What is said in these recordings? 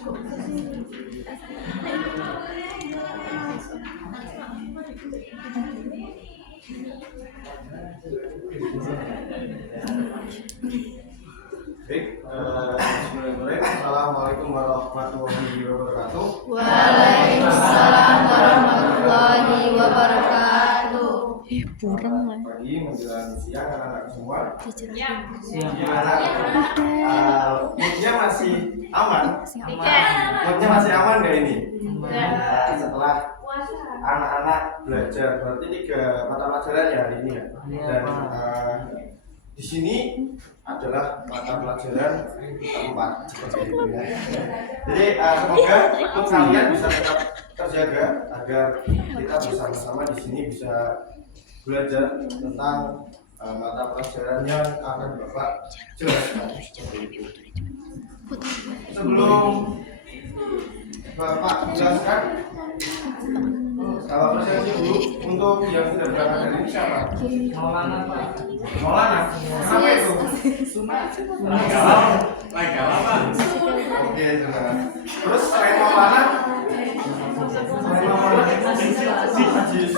Baik, bismillahirrahmanirrahim. Assalamualaikum warahmatullahi wabarakatuh. Waalaikumsalam warahmatullahi wabarakatuh. Burung lah. Pagi menjelang siang anak-anak semua. Ya. Moodnya masih aman. Moodnya masih aman nggak ini? Setelah anak-anak belajar berarti 3 mata pelajaran ya hari ini ya. Dan di sini adalah mata pelajaran keempat seperti itu ya. Jadi semoga mood kalian bisa tetap terjaga agar kita bersama-sama di sini bisa belajar tentang mata pelajaran yang akan Bapak jelaskan. Sebelum Bapak jelaskan, Bapak presentasi dulu untuk yang sudah berangkat dari ini siapa? Maulana Pak. Maulana. Kenapa itu? Pak. Oke, jelas. Terus selain Maulana? Selain Maulana? Ajis.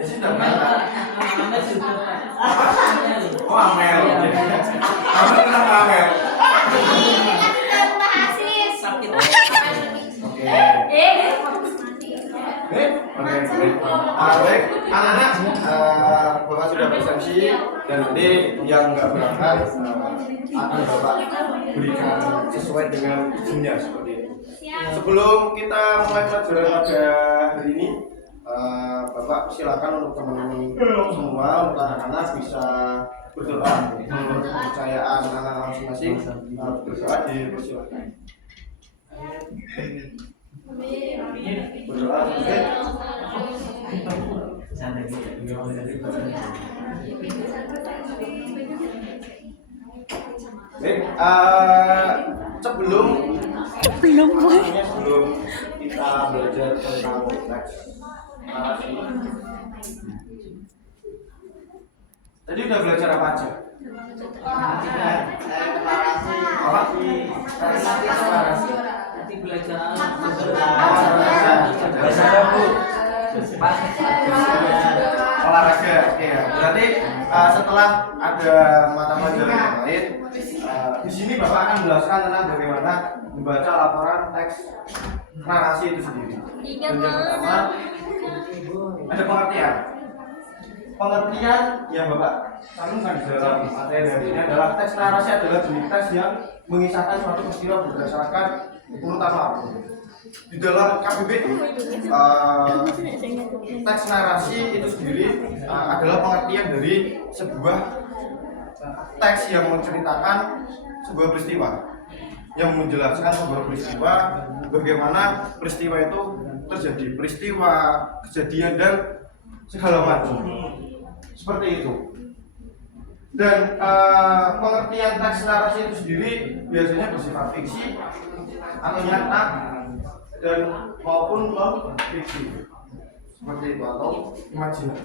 Sudah berangkat. Apa? Oh, Amel. Kamu kenal Amel? Baik, anak-anak, Bapak sudah persepsi dan nanti yang nggak berangkat akan Bapak berikan sesuai dengan izinnya seperti itu. Sebelum kita mulai pelajaran pada hari ini, Bapak silakan untuk teman-teman semua, untuk anak-anak bisa berdoa menurut kepercayaan anak-anak masing-masing. Berdoa dipersilakan. Berdoa, oke. Baik, sebelum kita belajar tentang teks narasi, tadi udah belajar apa aja? Narasi. Nanti belajar olahraga. Oke ya. Berarti setelah ada mata pelajaran yang lain, di sini Bapak akan menjelaskan tentang bagaimana membaca laporan teks narasi itu sendiri. Dan yang pertama ada pengertian. Pengertian yang Bapak cantumkan di dalam materi hari ini adalah teks narasi adalah jenis teks yang mengisahkan suatu peristiwa berdasarkan urutan waktu. Di dalam KBBI, teks narasi itu sendiri adalah pengertian dari sebuah teks yang menceritakan sebuah peristiwa, yang menjelaskan sebuah peristiwa, bagaimana peristiwa itu terjadi, peristiwa, kejadian dan segala macam. Seperti itu. Dan pengertian teks narasi itu sendiri biasanya bersifat fiksi atau nyata dan maupun non fiksi, seperti itu, atau imajinasi.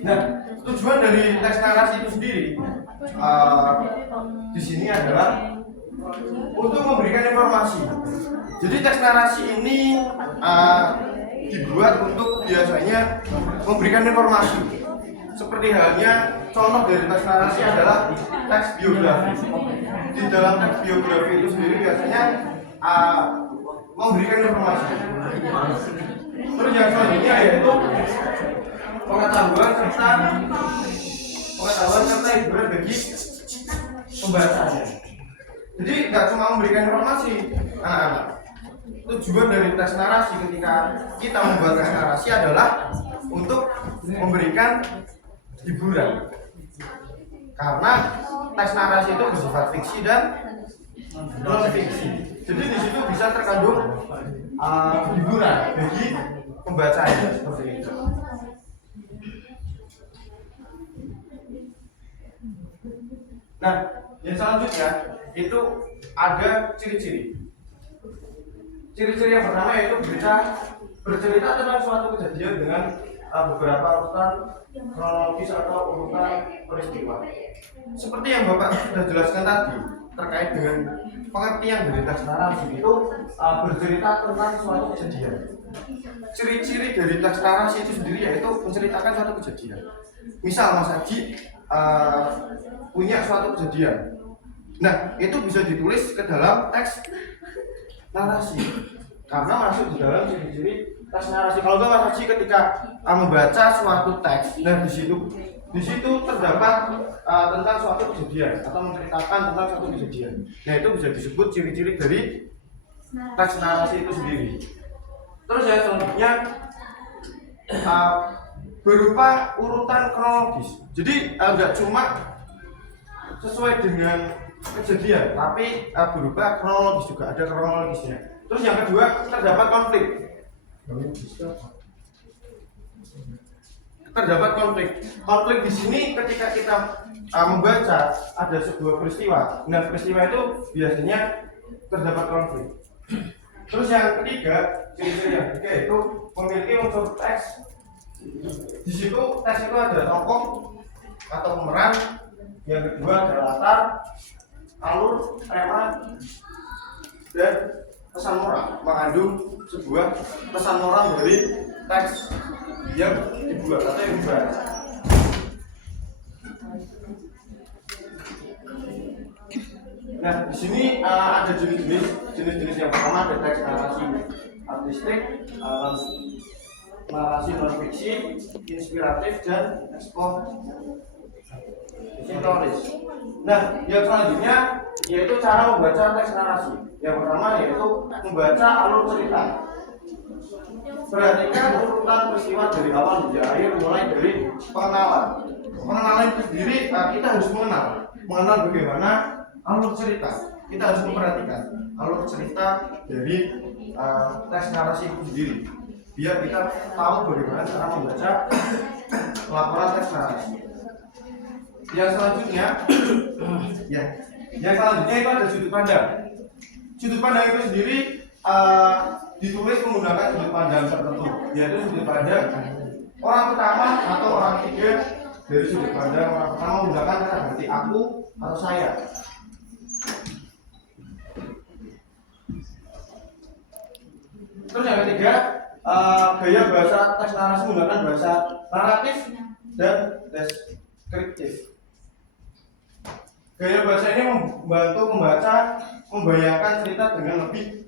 Nah, tujuan dari teks narasi itu sendiri di sini adalah untuk memberikan informasi. Jadi teks narasi ini dibuat untuk biasanya memberikan informasi. Seperti halnya contoh dari teks narasi adalah teks biografi. Di dalam teks biografi itu sendiri biasanya memberikan informasi. Terus yang selanjutnya yaitu pengetahuan serta hiburan bagi pembacanya. Jadi nggak cuma memberikan informasi, anak-anak. Tujuan dari teks narasi ketika kita membuat teks narasi adalah untuk memberikan hiburan. Karena teks narasi itu bersifat fiksi dan non fiksi. Jadi di situ bisa terkandung hiburan bagi pembacanya seperti itu. Nah, yang selanjutnya itu ada ciri-ciri. Ciri-ciri yang pertama yaitu bercerita tentang suatu kejadian dengan beberapa urutan kronologis atau urutan peristiwa. Seperti yang Bapak sudah jelaskan tadi terkait dengan pengertian dari teks narasi itu bercerita tentang suatu kejadian. Ciri-ciri dari teks narasi itu sendiri yaitu menceritakan suatu kejadian. Misal Mas Haji punya suatu kejadian. Nah, itu bisa ditulis ke dalam teks narasi karena masuk di dalam ciri-ciri teks narasi. Kalau Mas Haji ketika membaca suatu teks, dan di situ terdapat tentang suatu kejadian atau menceritakan tentang suatu kejadian. Nah, itu bisa disebut ciri-ciri dari teks narasi itu sendiri. Terus yang selanjutnya berupa urutan kronologis. Jadi enggak cuma sesuai dengan kejadian, tapi berupa kronologis juga, ada kronologisnya. Terus yang kedua, terdapat konflik. Terdapat konflik. Konflik di sini ketika kita membaca ada sebuah peristiwa. Nah, peristiwa itu biasanya terdapat konflik. Terus yang ketiga, ciri-ciri yang ketiga itu memiliki unsur teks. Di situ teks itu ada tokoh atau pemeran. Yang kedua ada latar, alur, tema, dan pesan moral, mengandung sebuah pesan moral dari teks yang dibuat atau yang dibaca. Nah, di sini ada jenis-jenis yang pertama ada teks narasi artistik, narasi non fiksi, inspiratif, dan ekspositoris. Nah, yang selanjutnya yaitu cara membaca teks narasi. Yang pertama yaitu membaca alur cerita. Perhatikan urutan peristiwa dari awal hingga akhir, mulai dari pengenalan. Pengenalan itu sendiri kita harus mengenal bagaimana alur cerita. Kita harus memperhatikan alur cerita dari teks narasi itu sendiri, biar kita tahu bagaimana cara membaca laporan teks narasi. Yang selanjutnya, yang selanjutnya itu ada sudut pandang. Sudut pandang itu sendiri ditulis menggunakan sudut pandang tertentu, yaitu sudut pandang orang pertama atau orang ketiga. Dari sudut pandang orang pertama menggunakan kata ganti aku atau saya. Terus yang ketiga, gaya bahasa teks narasi menggunakan bahasa naratif dan deskriptif. Gaya bahasa ini membantu pembaca membayangkan cerita dengan lebih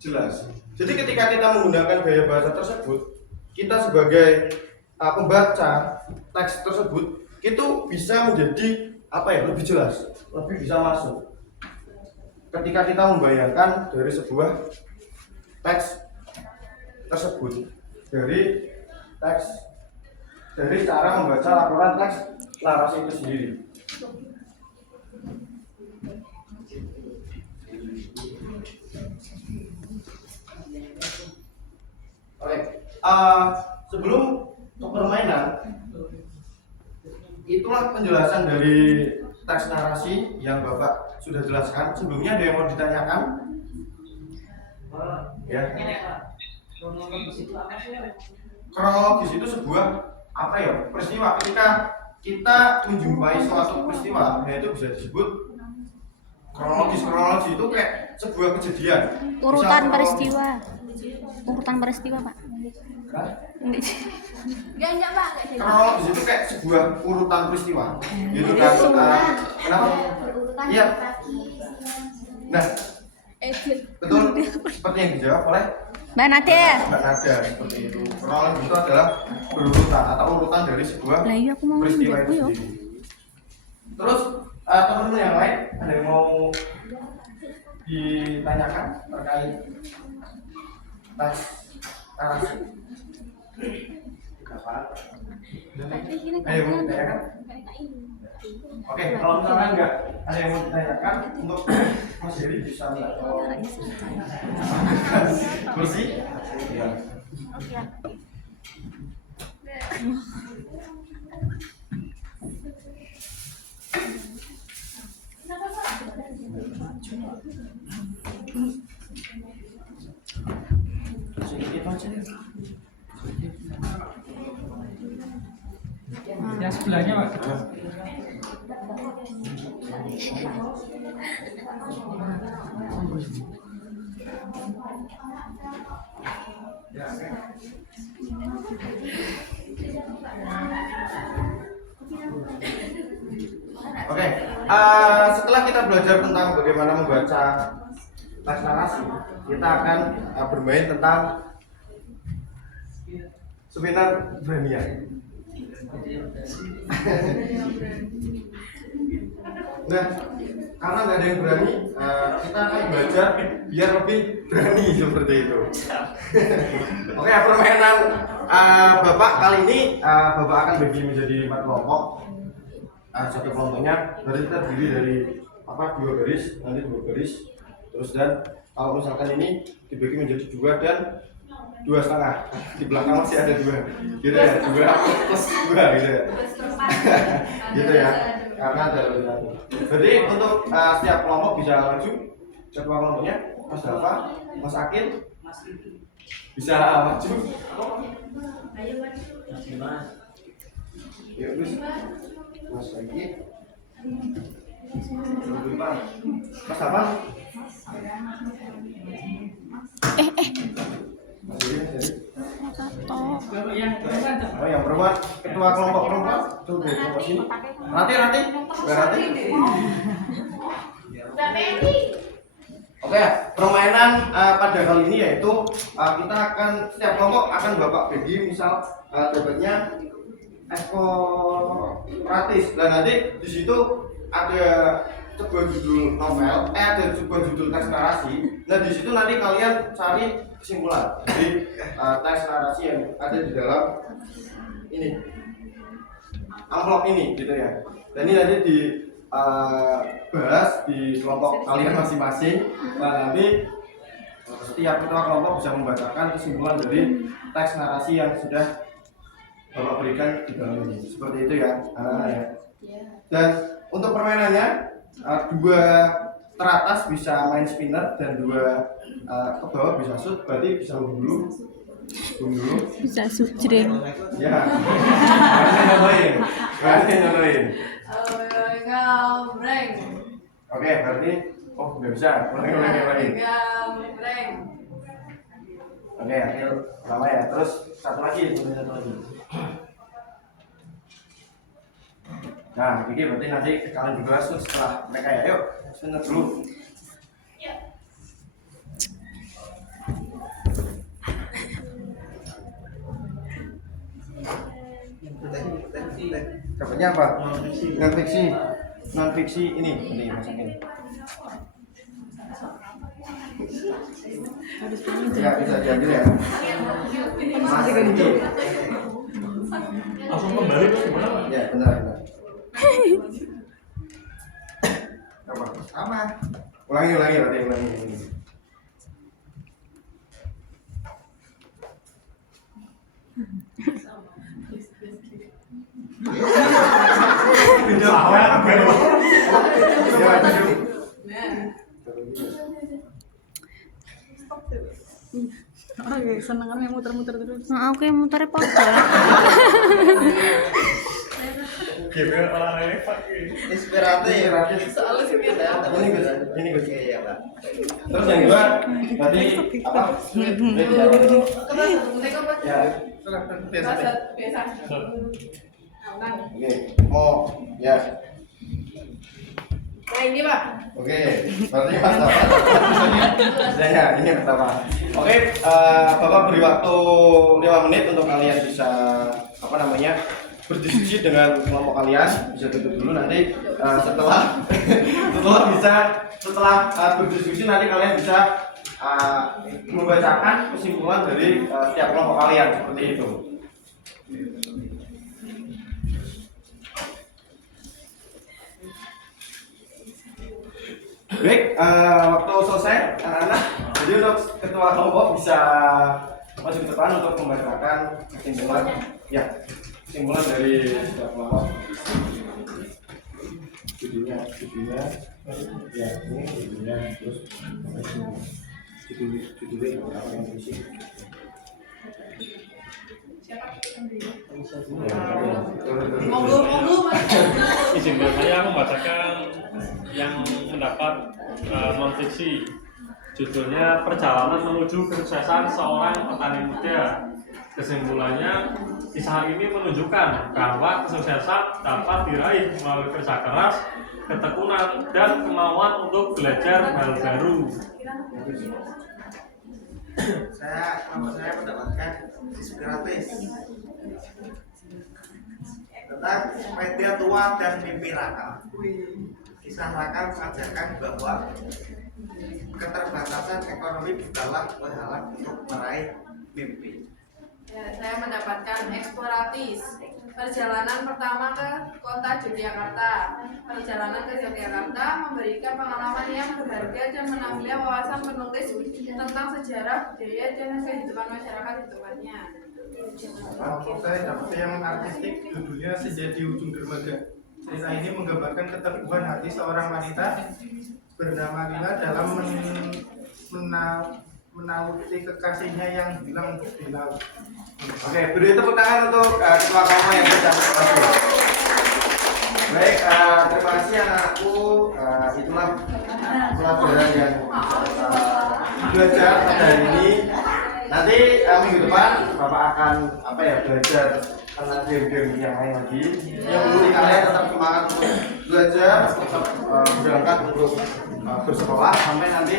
jelas. Jadi ketika kita menggunakan gaya bahasa tersebut, kita sebagai pembaca teks tersebut itu bisa menjadi lebih jelas, lebih bisa masuk. Ketika kita membayangkan dari sebuah teks tersebut, dari cara membaca laporan teks narasi itu sendiri. Oke, sebelum ke permainan, itulah penjelasan dari teks narasi yang Bapak sudah jelaskan. Sebelumnya ada yang mau ditanyakan? Ya. Kronologis itu sebuah peristiwa. Ketika kita menjumpai suatu peristiwa, yaitu bisa disebut kronologis. Kronologis itu kayak sebuah kejadian. Urutan peristiwa, Pak. Kronologis itu kayak sebuah urutan peristiwa. Gitu kan? Kenapa? Iya. Nah, betul seperti yang dijawab oleh Mbak Nada, seperti itu. Kronologis itu adalah berurutan atau urutan dari sebuah peristiwa itu sendiri. Terus teman-teman yang lain ada yang mau ditanyakan terkait teks narasi? Ada yang mau ditanyakan? Oke, kalau misalnya enggak ada yang mau ditanyakan, untuk Mas Heri bisa enggak kursi? Iya. Sedikit aja. sebelahnya Pak. Oke, setelah kita belajar tentang bagaimana membaca teks narasi, kita akan bermain tentang seminar Brania. Nah, karena nggak ada yang berani, kita akan belajar biar lebih berani seperti itu. Oke, permainan Bapak kali ini, Bapak akan bagi menjadi 4 kelompok. Satu kelompoknya berarti terdiri dari 2 garis, nanti 2 garis, terus dan kalau misalkan ini dibagi menjadi 2 dan 2,5, di belakang masih ada 2, gitu ya, 2 plus 2 gitu ya. Gitu ya, karena ada lebih satu. Jadi untuk setiap kelompok bisa maju. Ketua kelompoknya Mas Dafa, Mas Akil, bisa maju. Ayo maju. Ya terus Mas lagi. Mas apa? Oh yang perempuan, ketua kelompok perempuan tuh di kelompok sini. Nanti, Oke, permainan pada kali ini yaitu kita akan setiap kelompok akan Bapak bagi misal dapatnya eksploratif dan nanti di situ ada sebuah judul novel, ada sebuah judul teks narasi. Nah di situ nanti kalian cari kesimpulan dari teks narasi yang ada di dalam ini amplop ini, gitu ya. Dan ini nanti dibahas di kelompok kalian masing-masing. Nah nanti setiap ketua kelompok bisa membacakan kesimpulan dari teks narasi yang sudah Bapak berikan di dalam ini. Seperti itu ya, anak-anak ya. Dan untuk permainannya 2 teratas bisa main spinner dan 2 ke bawah bisa shoot, berarti bisa dulu. Bisa sujring. Ya. Berarti nyobain. Oke, berarti nggak bisa. Ulangi. Oke, akhir pertama ya. Terus satu lagi. Nah, ini berarti nanti kalian juga setelah mereka ya. Yuk, sebentar dulu. Dapatnya apa? Non fiksi ini masukin. Ya bisa diambil ya. Masih gini. Langsung kembali Pak gimana Pak? Ya benar. Apa? Sama. Ulangi berarti. Oke, senengan yang muter-muter terus. Nah, oke muternya pada. Gimana olahraga Pak? Inspiratif. Soalnya sih beda. Ini Gus. Iya, Pak. Terus yang kedua tadi apa? Ya, Biasa. oke. Oh, ya. Nah ini Pak. Oke, berarti Mas Dafa. Ya, ini yang pertama. Oke, Bapak beri waktu 5 menit untuk kalian bisa berdiskusi dengan kelompok kalian. Bisa tutup dulu nanti setelah berdiskusi nanti kalian bisa membacakan kesimpulan dari setiap kelompok kalian seperti itu. Baik, waktu selesai anak-anak. Jadi untuk ketua kelompok bisa maju ke depan untuk membacakan kesimpulan. Ya, kesimpulan dari setiap kelompok. Judulnya, ya ini judulnya, terus judulnya apa yang berisi? membacakan yang mendapat non-fiksi. Judulnya Perjalanan Menuju Kesuksesan Seorang Petani Muda. Kesimpulannya, kisah ini menunjukkan bahwa kesuksesan dapat diraih melalui kerja keras, ketekunan, dan kemauan untuk belajar hal baru. Saya mendapatkan inspiratif tentang media tua dan mimpi Rakam. Kisah Rakam mengajarkan bahwa keterbatasan ekonomi bukanlah penghalang untuk meraih mimpi. Ya, saya mendapatkan eksploratis. Perjalanan pertama ke kota Yogyakarta. Perjalanan ke Yogyakarta memberikan pengalaman yang berharga dan menambah wawasan penulis tentang sejarah, budaya, dan kehidupan masyarakat di tempatnya. Saya dapat yang artistik, judulnya Senja di Ujung Dermaga. Cerita ini menggambarkan keteguhan hati seorang wanita bernama Lila dalam menauti kekasihnya yang hilang di laut. Oke, beri tepuk tangan untuk ketua kamu yang sudah berhasil. Baik, terima kasih anak-anakku. Itulah pelajaran yang belajar pada hari ini. Nanti minggu depan Bapak akan belajar tentang game-game yang lain lagi. Yang perlu kalian tetap semangat untuk belajar, tetap berangkat untuk bersekolah sampai nanti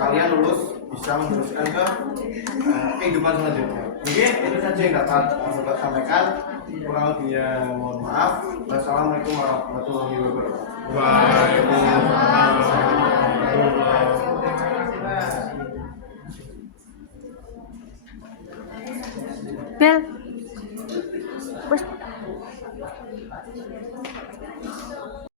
kalian lulus bisa meneruskan ke kehidupan selanjutnya. Mungkin itu saja yang dapat Bapak sampaikan. Kurang lebihnya mohon maaf. Wassalamualaikum warahmatullahi wabarakatuh. Bel.